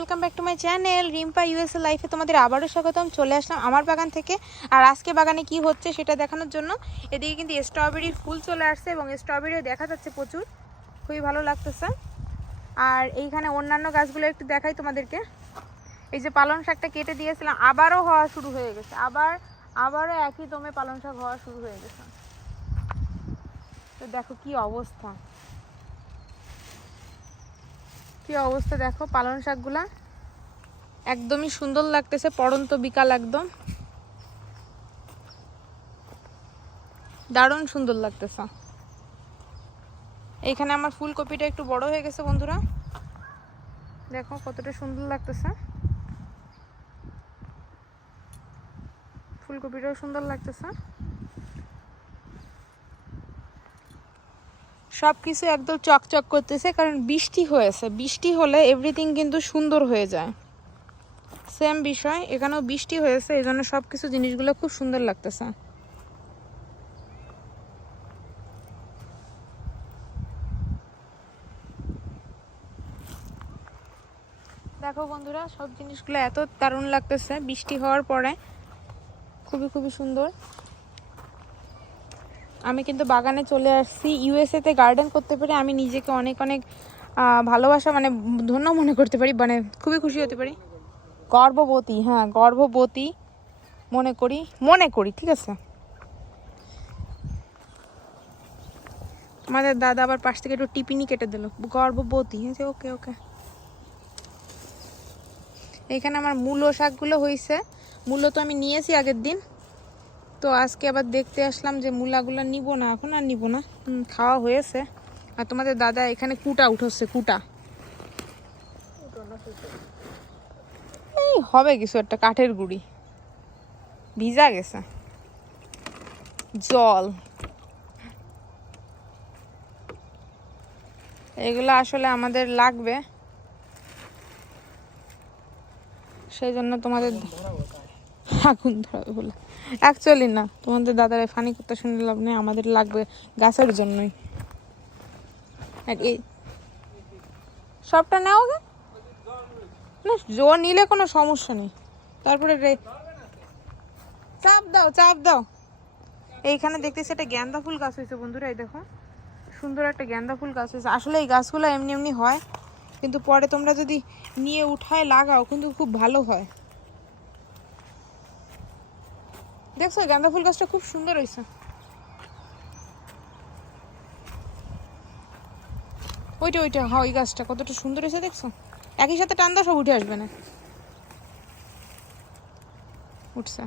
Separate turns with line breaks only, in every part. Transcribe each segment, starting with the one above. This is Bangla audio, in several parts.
Welcome back to my channel Rimpa USA লাইফে তোমাদের আবারও স্বাগতম। চলে আসলাম আমার বাগান থেকে। আর আজকে বাগানে কি হচ্ছে সেটা দেখানোর জন্য। এদিকে কিন্তু স্ট্রবেরির ফুল চলে আসছে এবং স্ট্রবেরিও দেখা যাচ্ছে প্রচুর। খুবই ভালো লাগতেছে। আর এইখানে অন্যান্য গাছগুলো একটু দেখাই তোমাদেরকে। এই যে পালং শাকটা কেটে দিয়েছিলাম, আবারও হওয়া শুরু হয়ে গেছে। আবার, আবারও একই দমে পালং শাক হওয়া শুরু হয়ে গেছে। তো দেখো কি অবস্থা। কি অবস্থা দেখো? পালং শাকগুলা একদমই সুন্দর লাগতেছে, পড়ন্ত বিকাল একদম। দারুণ সুন্দর লাগতেছে। এইখানে আমার ফুলকপিটা একটু বড় হয়ে গেছে, বন্ধুরা। দেখো কতটা সুন্দর লাগতেছে। ফুলকপিটাও সুন্দর লাগতেছে। সব কিছু একদম চকচক করতেছে, কারণ বৃষ্টি হয়েছে। বৃষ্টি হলে এভরিথিং কিন্তু সুন্দর হয়ে যায়। সেম বিষয়, এখানেও বৃষ্টি হয়েছে, এই জন্য সব কিছু জিনিসগুলো খুব সুন্দর লাগতেছে। দেখো বন্ধুরা, সব জিনিসগুলো এত দারুণ লাগতেছে, বৃষ্টি হওয়ার পরে। খুবই খুবই সুন্দর। আমি কিন্তু বাগানে চলে আসছি। ইউএসএতে গার্ডেন করতে পেরে আমি নিজেকে অনেক অনেক ভালোবাসা মানে ধন্য মনে করতে পারি মানে খুবই খুশি হতে পারি। গর্ভবতী হ্যাঁ গর্ভবতী মনে করি মনে করি, ঠিক আছে? আমাদের দাদা আবার পাশ থেকে একটু টিপিনি কেটে দিল। গর্ভবতী হয়েছে ওকে ওকে। এখানে আমার মূলো শাকগুলো হয়েছে মূলো তো আমি নিয়েছি আগের দিন। তো আজকে আবার দেখতে আসলাম যে মূলাগুলো নিব না, এখন আর নিব না। খাওয়া হয়েছে। আর তোমাদের দাদা এখানে কুটা উঠছে কুটা। এই হবে কিছু একটা, কাঠের গুড়ি। ভিজা গেছে। জল। এগুলো আসলে আমাদের লাগবে। সেই জন্য তোমাদের আগুন ধরাবে বলে। অ্যাকচুয়ালি না, তোমাদের দাদার ফানি করতে শুনে লাভ নেই, আমাদের লাগবে গাছের জন্যই। আর এই সবটা নাও গে না জোর নিলে কোনো সমস্যা নেই। তারপরে রে চাপ দাও চাপ দাও। এইখানে দেখতেছি একটা গ্যান্দা ফুল গাছ হয়েছে বন্ধুরা, এই দেখো। সুন্দর একটা গ্যান্দা ফুল গাছ হয়েছে। আসলে এই গাছগুলো এমনি এমনি হয়, কিন্তু পরে তোমরা যদি নিয়ে উঠায় লাগাও, কিন্তু খুব ভালো হয়। দেখছ গাঁদা ফুল গাছটা খুব সুন্দর হয়েছে। ওইটা ওইটা হ্যাঁ ওই গাছটা কতটা সুন্দর হয়েছে, দেখছ? একই সাথে টান দাও, সব উঠে আসবে না। উঠছে।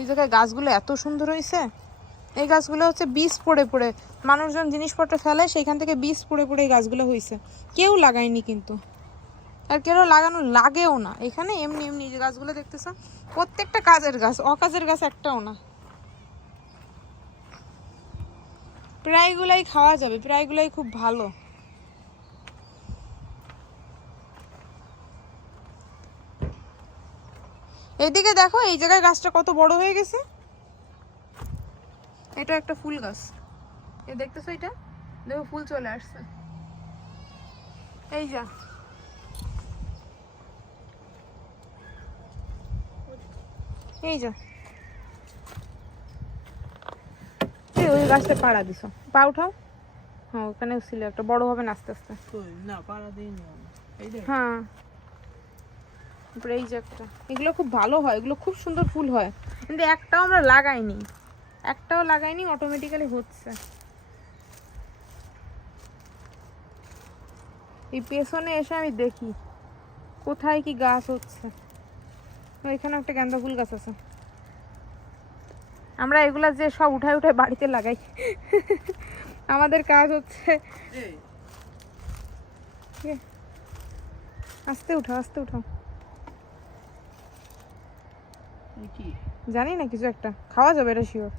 এই জায়গায় গাছগুলো এত সুন্দর হয়েছে। এই গাছগুলো হচ্ছে বীজ পড়ে পড়ে। মানুষজন জিনিসপত্র ফেলে সেইখান থেকে বীজ পড়ে পড়ে এই গাছগুলো হয়েছে। কেউ লাগায়নি কিন্তু। আর কেউ লাগানো লাগেও না। এখানে এমনি এমনি যে গাছগুলো দেখতেছো, প্রত্যেকটা কাজের গাছ, অকাজের গাছ একটাও না। প্রায়গুলাই খাওয়া যাবে, প্রায়গুলাই খুব ভালো। এইদিকে দেখো, এই জায়গায় গাছটা কত বড় হয়ে গেছে। এটা একটা ফুল গাছ। এ দেখতেছো এটা? দেখো, ফুল চলে আসছে। এই যা। এই যা। ওই গাছটা পাড়া দিছ। পা উঠাও। হ্যাঁ ওখানে ছিল একটা বড় হবে না আস্তে আস্তে।
না পাড়া দিইনি
হ্যাঁ। তারপরে এই যে একটা। এগুলো খুব ভালো হয় এগুলো খুব সুন্দর ফুল হয়। কিন্তু একটাও আমরা লাগাইনি। একটাও লাগাইনি অটোমেটিক্যালি হচ্ছে। এই পেছনে এসে আমি দেখি কোথায় কি গাছ হচ্ছে। এখানে একটা গাঁদা ফুল গাছ আছে। আমরা এগুলা যে সব উঠায় উঠায় বাড়িতে লাগাই। আমাদের কাজ হচ্ছে আস্তে উঠাও আস্তে উঠাও জানি না কিছু একটা। খাওয়া যাবে এটা শিওর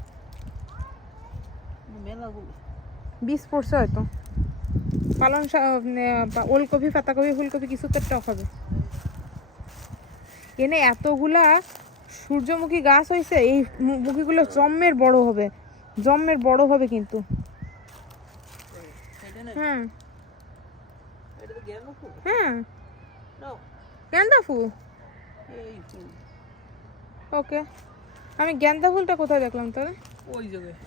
বীজ পড়ছে হয়তো। পালং শাক ওলকপি পাতাকপি ফুলকপি কিছু তো টক হবে। এনে এতগুলা সূর্যমুখী গাছ হয়েছে এই মুখীগুলো জম্মের বড় হবে। জম্মের বড় হবে কিন্তু। গেন্দা ফুল ওকে। আমি গেন্দা ফুলটা কোথায় দেখলাম তাহলে?
ওই জায়গায়।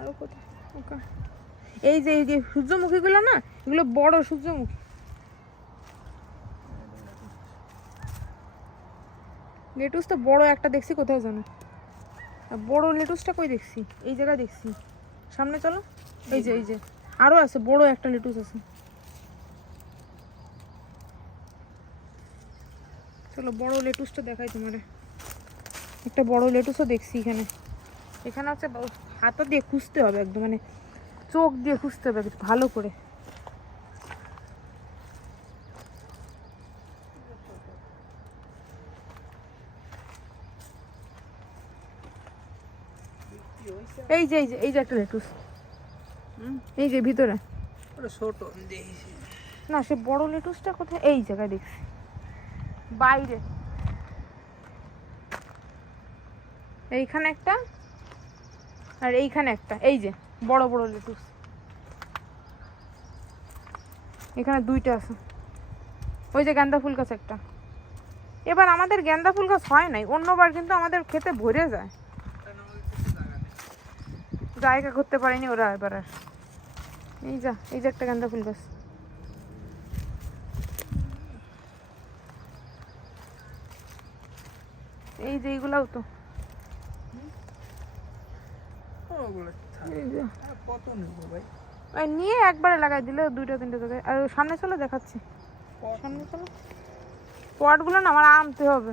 আরও কোথায়? ওকে। এই যে এই যে সূর্যমুখীগুলো না এগুলো বড় সূর্যমুখী। লেটুসটা বড় একটা দেখছি কোথায় জানো বড় লেটুসটা কই দেখছি? এই জায়গায় দেখছি। সামনে চলো। এই যে এই যে। আরও আছে, বড় একটা লেটুস আছে। চলো, বড় লেটুসটা দেখাই তোমারে। একটা বড় লেটুসও দেখছি এখানে। এখানে হচ্ছে হাতা দিয়ে খুঁজতে হবে একদম মানে চোখ দিয়ে খুঁজতে হবে, ভালো করে। এই যে এই যে এই যে একটা লেটুস। এই যে ভিতরে।
ছোট
না সে বড় লেটুসটা কোথায়? এই জায়গায় দেখছি। বাইরে। এইখানে একটা আর এইখানে একটা। এই যে বড় বড় লেটুস। এখানে দুইটা আছে। ওই যে গেন্দা ফুল গাছ একটা। এবার আমাদের গেন্দা ফুল গাছ হয় নাই। অন্যবার কিন্তু আমাদের খেতে ভরে যায়। জায়গা করতে পারেনি ওরা এবার। আর এই যা, এই যে একটা গেন্দা ফুল গাছ। এই যে এইগুলাও তো। নিয়ে একবারে লাগাই দিলে, দুইটা, তিনটে জায়গায়। আর সামনে চলো, দেখাচ্ছি। সামনে চলো। পটগুলো না আমার আনতে হবে।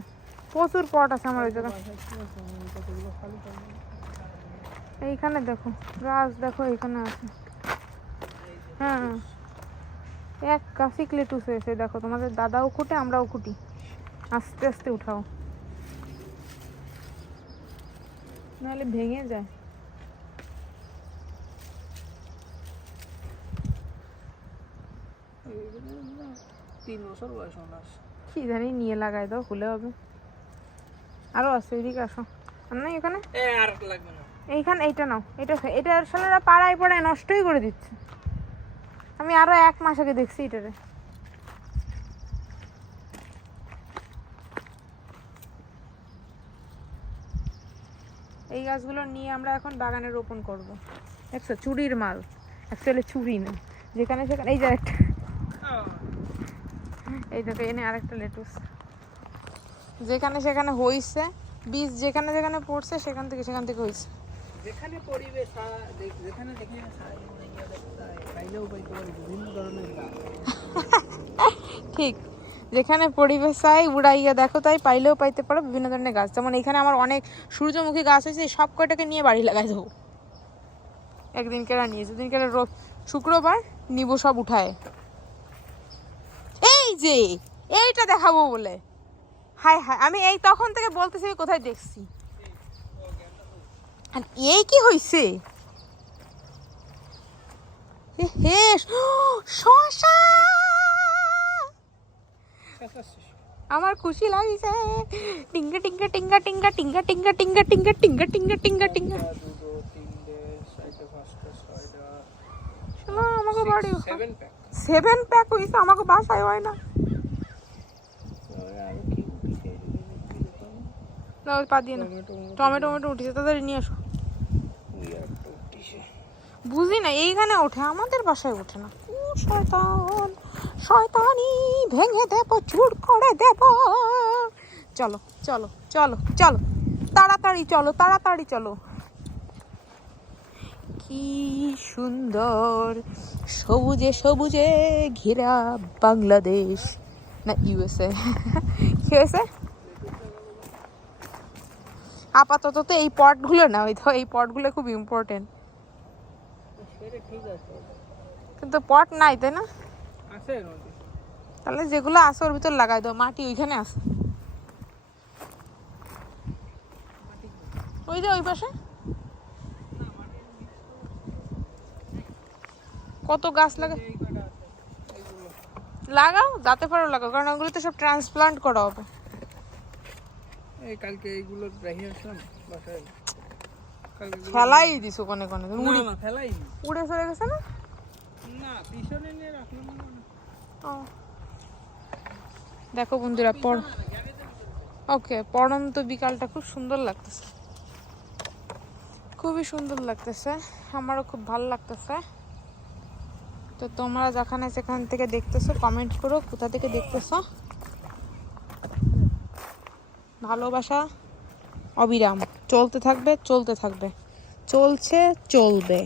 প্রচুর পট আছে আমার ওই জায়গায়
বাসায় কি আছে? আমি কতগুলো খালি খালি
এইখানে দেখো গাছ দেখো এইখানে আছে। হ্যাঁ। এক কাশি ক্লেটুস হয়েছে দেখো তোমাদের দাদাও খুঁটে আমরাও খুঁটি। আস্তে আস্তে উঠাও। নাহলে ভেঙে যায়।
এইগুলো তিন বছর বয়স ওনার
কি জানি নিয়ে লাগাই দাও খুলে হবে। আরও আছে এদিকে আসো। আর নাই এখানে?
এ আর লাগবে না।
এইখানে, এইটা নাও। এটা এটা সালেরা পাড়ায় পাড়ায় নষ্টই করে দিচ্ছে। আমি আরও এক মাস আগে দেখছি এটারে। এই গাছগুলো নিয়ে আমরা এখন বাগানে রোপণ করব। দেখছ, চুরির মাল। অ্যাকচুয়ালি চুরি না। যেখানে সেখানে এই যে একটা এই দেখো, এনে আরেকটা লেটুস যেখানে সেখানে হইছে, বীজ যেখানে যেখানে পড়ছে, সেখান থেকে সেখান থেকে হইছে।
যেখানে পরিবেশ যেখানে বিভিন্ন ধরনের
ঠিক। যেখানে পরিবেশ চাই উড়াইয়া দেখো, তাই পাইলেও পাইতে পারো বিভিন্ন ধরনের গাছ। যেমন এখানে আমার অনেক সূর্যমুখী গাছ এই সব কয়টাকে নিয়ে বাড়ি লাগাই দেবো। একদিন কেরা নিয়ে যেদিন কেরা রোজ শুক্রবার নিব সব উঠায়। এই যে, এইটা দেখাবো বলে। হায় হায়, আমি এই তখন থেকে বলতেছি কোথায় দেখছি? আর এই কি হইছে হে শশা আমার খুশি লাগছে টিঙ্গা টিঙ্গা টিঙ্গা টিঙ্গা টিঙ্গা টিঙ্গা টিঙ্গা টিঙ্গা টিঙ্গা টিঙ্গা টিঙ্গা টিঙ্গা আমাকে বাড়ি
সেভেন প্যাক
হয়েছে আমাকে বাসায় হয় না না পা দিয়ে না
টমেটো
টমেটো উঠেছে তাড়াতাড়ি নিয়ে আসো বুঝি না, এইখানে ওঠে, আমাদের বাসায় ওঠে না। শয়তান, শয়তানি ভেঙে দেব, চুর করে দেব। চলো চলো চলো চলো, তাড়াতাড়ি চলো তাড়াতাড়ি চলো। কি সুন্দর সবুজে সবুজে ঘেরা বাংলাদেশ। না ইউএসএ কি হয়েছে আপাতত তো এই পটগুলো না ওই তো এই পটগুলো খুব ইম্পর্টেন্ট কিন্তু পট নাই তাই না? তাহলে যেগুলো আছে ওর ভিতর লাগাই দাও মাটি ওইখানে আছে। ওই যে ওই পাশে। কত গাছ লাগা লাগাও যাতে পারো লাগাও কারণ ওগুলো তো সব ট্রান্সপ্লান্ট করা হবে।
এই কালকে এইগুলো রেখে আসলাম বাসায়।
ফেলাই দিছো কোনে কোনে?
না না ফেলাইনি
উড়ে চলে গেছে না?
না পিছনে নিয়ে রাখলাম না।
দেখো বন্ধুরা পর ওকে পড়ন্ত বিকালটা খুব সুন্দর লাগতেছে। খুবই সুন্দর লাগতেছে। আমারও খুব ভালো লাগতেছে। তো তোমরা যেখানে সেখান থেকে দেখতেছো কমেন্ট করো কোথা থেকে দেখতেছো। ভালোবাসা অবিরাম। চলতে থাকবে চলতে থাকবে। চলছে চলবে।